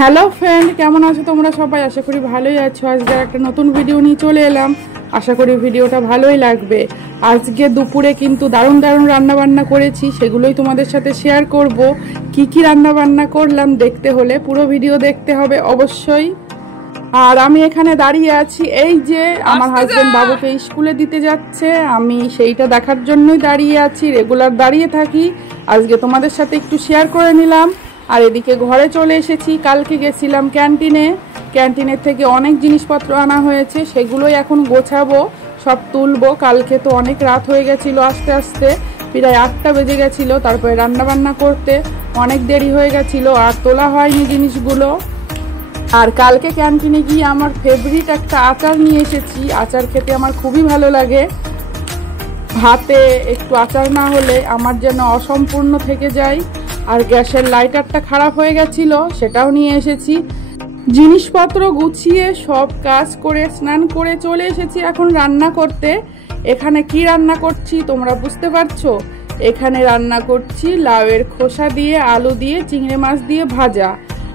Hello friend, কেমন আছো তোমরা সবাই? আশা করি ভালোই আছো। আজকে একটা নতুন ভিডিও নিয়ে চলে এলাম। আশা করি ভিডিওটা ভালোই লাগবে। আজকে দুপুরে কিন্তু দারুণ দারুণ রান্নাবান্না করেছি, সেগুলোই তোমাদের সাথে শেয়ার করব। কি কি রান্নাবান্না করলাম দেখতে হলে পুরো ভিডিও দেখতে হবে অবশ্যই। আর আমি এখানে দাঁড়িয়ে আছি, এই যে আমার হাজবেন্ড বাবুকে স্কুলে দিতে যাচ্ছে, আমি সেইটা দেখার জন্যই দাঁড়িয়ে আছি। রেগুলার দাঁড়িয়ে থাকি, আজকে তোমাদের সাথে একটু শেয়ার করে নিলাম। আর এদিকে ঘরে চলে এসেছি। কালকে গেছিলাম ক্যান্টিনের থেকে অনেক জিনিসপত্র আনা হয়েছে, সেগুলোই এখন গোছাবো, সব তুলবো। কালকে তো অনেক রাত হয়ে গেছিলো, আস্তে আস্তে প্রায় 8টা বেজে গেছিলো। তারপরে রান্নাবান্না করতে অনেক দেরি হয়ে গেছিলো, আর তোলা হয়নি জিনিসগুলো। আর কালকে ক্যান্টিনে গিয়ে আমার ফেভারিট একটা আচার নিয়ে এসেছি। আচার খেতে আমার খুবই ভালো লাগে। ভাতে একটু আচার না হলে আমার যেন অসম্পূর্ণ থেকে যায়। আর গ্যাসের লাইটারটা খারাপ হয়ে গেছিল, সেটাও নিয়ে এসেছি। জিনিসপত্র গুছিয়ে সব কাজ করে স্নান করে চলে এসেছি এখন রান্না করতে। এখানে কি রান্না করছি তোমরা বুঝতে পারছো? এখানে রান্না করছি লাউয়ের খোসা দিয়ে, আলু দিয়ে, চিংড়ি মাছ দিয়ে ভাজা।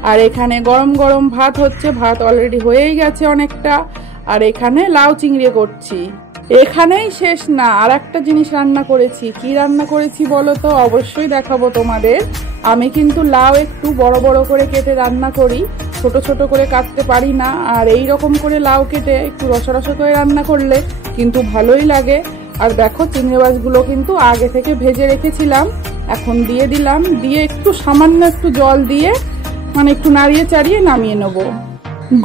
আর এখানে গরম গরম ভাত হচ্ছে, ভাত অলরেডি হয়েই গেছে অনেকটা। আর এখানে লাউ চিংড়ি করছি। এখানেই শেষ না, আর একটা জিনিস রান্না করেছি। কি রান্না করেছি বলো তো? অবশ্যই দেখাবো তোমাদের। আমি কিন্তু লাউ একটু বড় বড় করে কেটে রান্না করি, ছোট ছোট করে কাটতে পারি না। আর এই রকম করে লাউ কেটে একটু রসা রসা করে রান্না করলে কিন্তু ভালোই লাগে। আর দেখো চিংড়ি মাছগুলো কিন্তু আগে থেকে ভেজে রেখেছিলাম, এখন দিয়ে দিলাম। দিয়ে একটু সামান্য একটু জল দিয়ে মানে একটু নাড়িয়ে চাড়িয়ে নামিয়ে নেবো।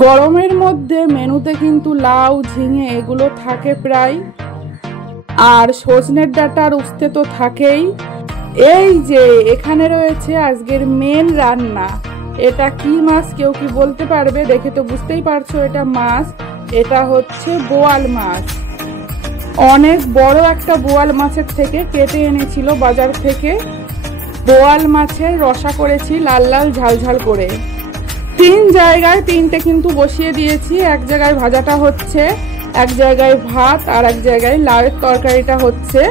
গরমের মধ্যে মেনুতে কিন্তু লাউ, ঝিঙে এগুলো থাকে প্রায়। আর সজনের ডাঁটার উস্তে তো থাকেই। এই যে এখানে রয়েছে আজকের মেন রান্না। এটা কি মাছ কেউ কি বলতে পারবে? দেখে তো বুঝতেই পারছো এটা মাছ। এটা হচ্ছে বোয়াল মাছ। অনেক বড় একটা বোয়াল মাছের থেকে কেটে এনেছিল বাজার থেকে। বোয়াল মাছের রসা করেছি লাল লাল ঝাল ঝাল করে। 3 জায়গায় 3টে কিন্তু বসিয়ে দিয়েছি। এক জায়গায় ভাজাটা হচ্ছে, এক জায়গায় ভাত, আর এক জায়গায় লাউয়ের তরকারিটা হচ্ছে।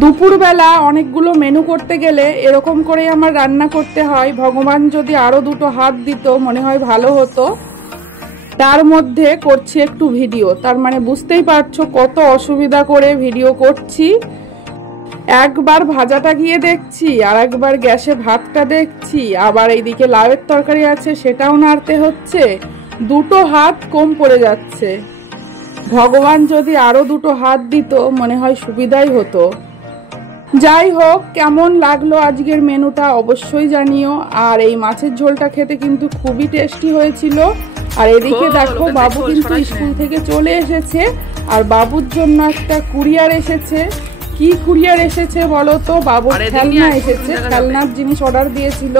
দুপুরবেলা অনেকগুলো মেনু করতে গেলে এরকম করেই আমার রান্না করতে হয়। ভগবান যদি আরো 2টো হাত দিত মনে হয় ভালো হতো। তার মধ্যে করছি একটু ভিডিও, তার মানে বুঝতেই পারছো কত অসুবিধা করে ভিডিও করছি। একবার ভাজাটা গিয়ে দেখছি, আর একবার গ্যাসে ভাতটা দেখছি, আবার এইদিকে লাউয়ের তরকারি আছে সেটাও নাড়তে হচ্ছে। 2টো হাত কম পড়ে যাচ্ছে। ভগবান যদি আরো 2টো হাত দিত মনে হয় সুবিধাই হতো। যাই হোক, কেমন লাগলো আজকের মেনুটা অবশ্যই জানিও। আর এই মাছের ঝোলটা খেতে কিন্তু খুবই টেস্টি হয়েছিল। আর এদিকে দেখো বাবু কিন্তু স্কুল থেকে চলে এসেছে, আর বাবুর জন্য একটা কুরিয়ার এসেছে। কি কুরিয়ার এসেছে বলো তো? বাবুর খেলনা এসেছে, খেলনার জিনিস অর্ডার দিয়েছিল।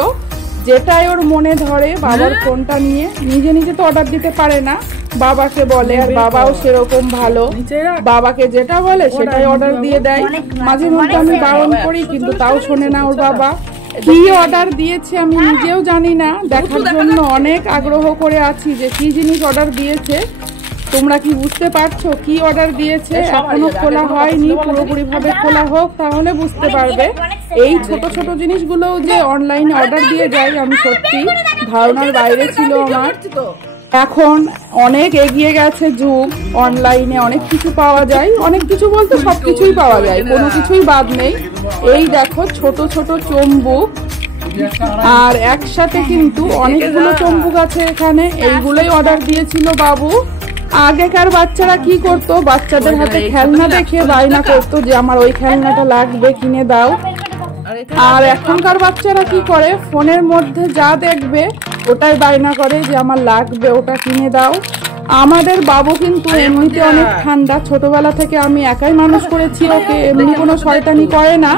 যেটাই ওর মনে ধরে বাবার ফোনটা নিয়ে, নিজে নিজে তো অর্ডার দিতে পারে না, বাবাকে বলে। আর বাবাও সেরকম ভালো, বাবাকে যেটা বলে সেটাই অর্ডার দিয়ে দেয়। মাঝে মধ্যে আমি বারণ করি কিন্তু তাও শোনে না ওর বাবা। কি অর্ডার দিয়েছে আমি নিজেও জানি না, দেখার জন্য অনেক আগ্রহ করে আছি যে কি জিনিস অর্ডার দিয়েছে। তোমরা কি বুঝতে পারছো কি অর্ডার দিয়েছে? এখনো খোলা হয়নি, পুরোপুরি ভাবে খোলা হোক তাহলে বুঝতে পারবে। এই ছোট ছোট জিনিসগুলো যে অনলাইনে অর্ডার দিয়ে যায় আমি সত্যি ধারণার বাইরে ছিল আমার। এখন অনেক এগিয়ে গেছে যুগ, অনলাইনে অনেক কিছু পাওয়া যায়। অনেক কিছু বলতে সবকিছুই পাওয়া যায়, কোনো কিছুই বাদ নেই। এই দেখো ছোট ছোট চম্বুক, আর একসাথে কিন্তু অনেকগুলো চম্বুক আছে এখানে। এইগুলোই অর্ডার দিয়েছিল বাবু। আগেকার বাচ্চারা কি করতো, বাচ্চাদের হাতে খেলনা দেখে বায়না করতো যে আমার ওই খেলনাটা লাগবে, কিনে দাও। আর এখনকার বাচ্চারা কি করে, ফোনের মধ্যে যা দেখবে ওটাই বায়না করে যে আমার লাগবে, ওটা কিনে দাও। আমাদের বাবু কিন্তু এমনিতে অনেক ঠান্ডা, ছোটবেলা থেকে আমি একাই মানুষ করেছি ওকে, এমনি কোনো শয়তানি করে না।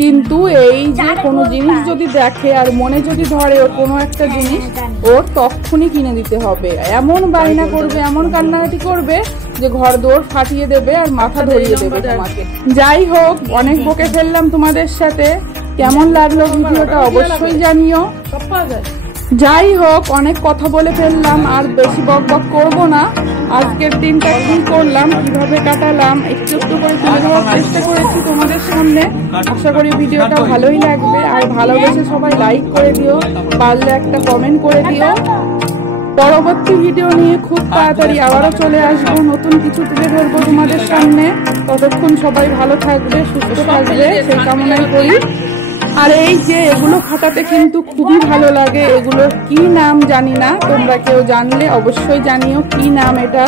কিন্তু এই যে কোনো জিনিস যদি দেখে আর মনে যদি ধরে ওর কোনো একটা জিনিস, ওর তক্ষুনি কিনে দিতে হবে। এমন বায়না করবে, এমন কান্নাকাটি করবে যে ঘর দৌড় ফাটিয়ে দেবে আর মাথা ধরিয়ে দেবে তোমাকে। যাই হোক, অনেক বকে ফেললাম তোমাদের সাথে। কেমন লাগলো ভিডিওটা অবশ্যই জানিও। যাই হোক, অনেক কথা বলে ফেললাম, আর বেশি বক বক করবো না। আজকের দিনটা কি করলাম, কিভাবে কাটালাম একটু একটু করে তুলে ধরার চেষ্টা করেছি তোমাদের সামনে। আশা করি ভিডিওটা ভালোই লাগবে, আর ভালোবেসে সবাই লাইক করে দিও, পারলে একটা কমেন্ট করে দিও। পরবর্তী ভিডিও নিয়ে খুব তাড়াতাড়ি আবারও চলে আসবো, নতুন কিছু তুলে ধরবো তোমাদের সামনে। ততক্ষণ সবাই ভালো থাকবে, সুস্থ থাকবে, সেই কামনাই করি। আর এই যে এগুলো খাটাতে কিন্তু খুবই ভালো লাগে। এগুলোর কি নাম জানি না, তোমরা কেউ জানলে অবশ্যই জানিও কি নাম এটা।